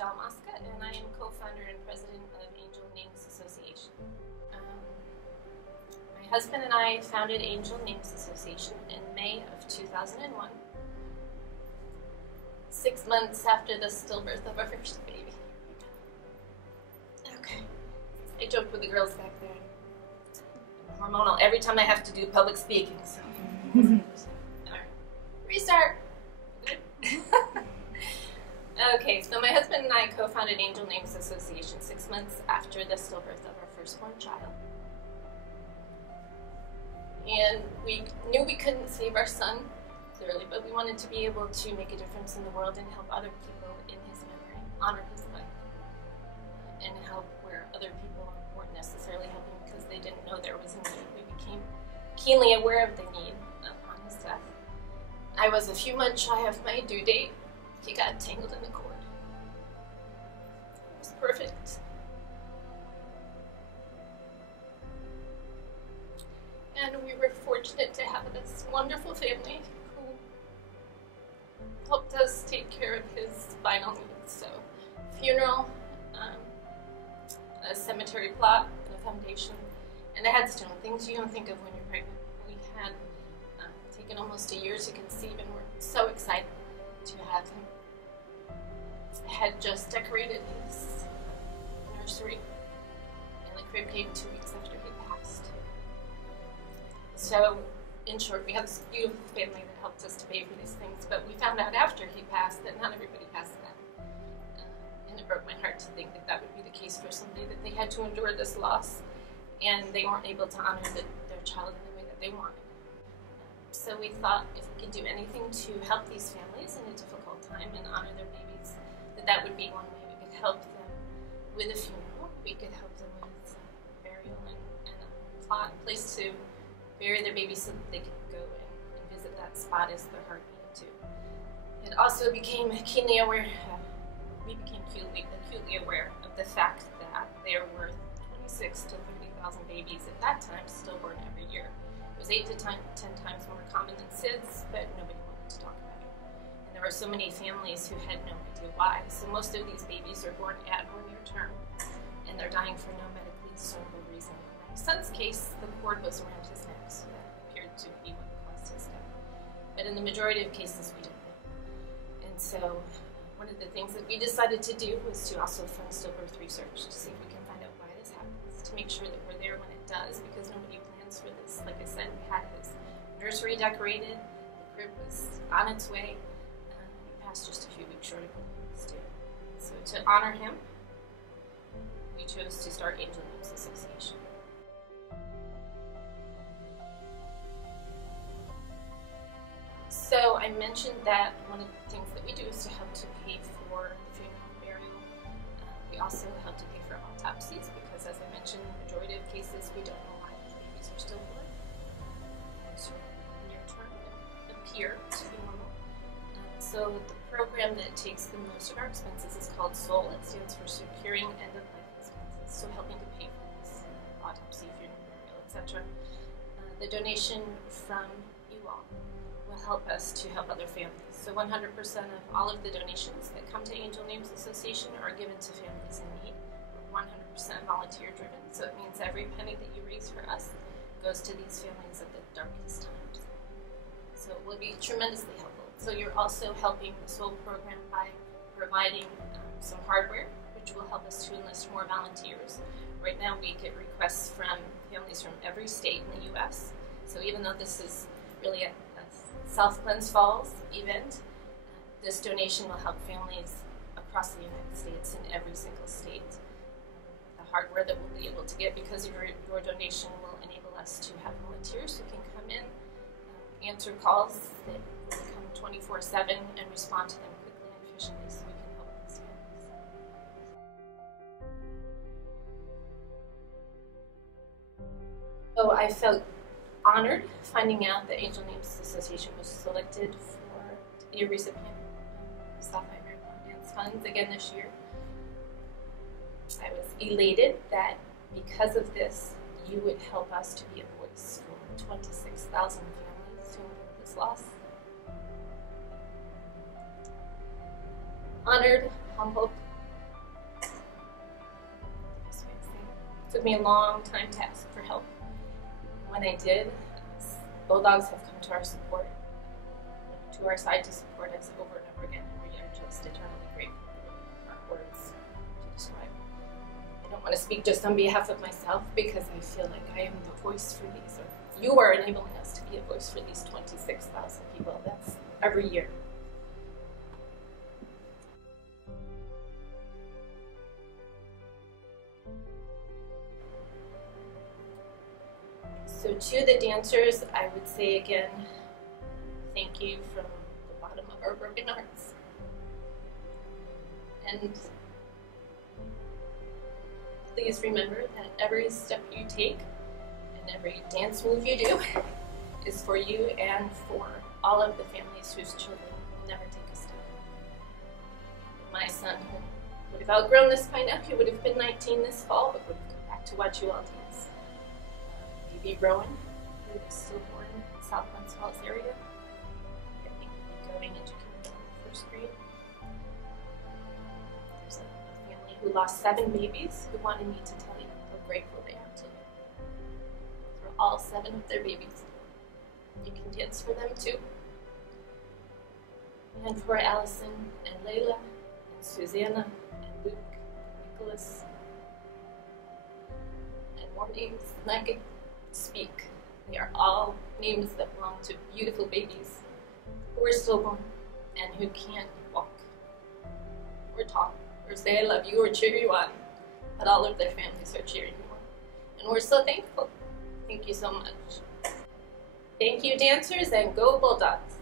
and I am co-founder and president of Angel Names Association. My husband and I founded Angel Names Association in May of 2001, 6 months after the stillbirth of our first baby. Okay, I joked with the girls back there. I'm hormonal every time I have to do public speaking, so. All right, restart. Good. Okay, so my husband and I co-founded Angel Names Association 6 months after the stillbirth of our firstborn child. And we knew we couldn't save our son, clearly, but we wanted to be able to make a difference in the world and help other people in his memory, honor his life, and help where other people weren't necessarily helping because they didn't know there was a need. We became keenly aware of the need upon his death. I was a few months shy of my due date. He got tangled in the cord. It was perfect. And we were fortunate to have this wonderful family who helped us take care of his final needs. So, funeral, a cemetery plot, and a foundation, and a headstone, things you don't think of when you're pregnant. We had taken almost a year to conceive, and we're so excited to have him. I had just decorated his nursery, and the crib came 2 weeks after he passed. So, in short, we had this beautiful family that helped us to pay for these things, but we found out after he passed that not everybody has that. And it broke my heart to think that that would be the case for somebody, that they had to endure this loss, and they weren't able to honor their child in the way that they wanted. So we thought if we could do anything to help these families in a difficult time and honor their babies, that would be one way. We could help them with a funeral, we could help them with burial and a plot, a place to bury their baby so that they could go and visit that spot as their heart needed to. It also became keenly aware, we became acutely aware of the fact that there were 26 to 30,000 babies at that time stillborn every year. It was 8 to 10 times more common than SIDS, but nobody wanted to talk about it. And there were so many families who had no idea why. So most of these babies are born at or near term, and they're dying for no medically discernible reason. In my son's case, the cord was around his neck, so that appeared to be what caused his death. But in the majority of cases, we don't know. And so one of the things that we decided to do was to also fund stillbirth research to see if we can find out why this happens, to make sure that we're there when it does, because nobody plans for this. Like I said, we had his nursery decorated, the crib was on its way, he passed just a few weeks short of when he was due. So to honor him, we chose to start Angel Names Association. So I mentioned that one of the things that we do is to help to pay for the funeral and burial. We also help to pay for autopsies because, as I mentioned, in the majority of cases we don't know why the babies are stillborn. So near term appear to be normal. So the program that takes the most of our expenses is called SOL. It stands for Securing End-of-Life Expenses, so helping to pay for this autopsy, funeral, burial, etc. The donation from you all will help us to help other families. So 100% of all of the donations that come to Angel Names Association are given to families in need. We're 100% volunteer driven, so it means every penny that you raise for us goes to these families at the darkest times. So it will be tremendously helpful. So you're also helping the SOL program by providing some hardware, which will help us to enlist more volunteers. Right now we get requests from families from every state in the U.S. So even though this is really a South Glens Falls event, this donation will help families across the United States in every single state. The hardware that we'll be able to get because of your donation will enable us to have volunteers who can come in, answer calls that will come 24/7 and respond to them quickly and efficiently so we can help these families. So I felt honored finding out that Angel Names Association was selected for a recipient of Sapphire Marathon Dance Funds again this year. I was elated that because of this, you would help us to be a voice for 26,000 families who endured this loss. Honored, humbled, took me a long time to ask for help. When I did, Bulldogs have come to our support, to our side to support us over and over again, and we are just eternally grateful. There aren't words to describe. I don't want to speak just on behalf of myself because I feel like I am the voice for these, or you are enabling us to be a voice for these 26,000 people. That's every year. So to the dancers, I would say again, thank you from the bottom of our broken hearts. And please remember that every step you take and every dance move you do is for you and for all of the families whose children will never take a step. My son, who would have outgrown this by now, he would have been 19 this fall, but would have come back to watch you all dance. Baby Rowan, who is still born in the South Glens Falls area, I think will be going into kindergarten, first grade. There's a family who lost 7 babies who wanted me to tell you how grateful they are to you for all 7 of their babies. You can dance for them too. And for Allison and Layla and Susanna and Luke and Nicholas and more names than I could speak. They are all names that belong to beautiful babies who are stillborn and who can't walk or talk or say I love you or cheer you on, but all of their families are cheering you on. And we're so thankful. Thank you so much. Thank you, dancers, and go Bulldogs!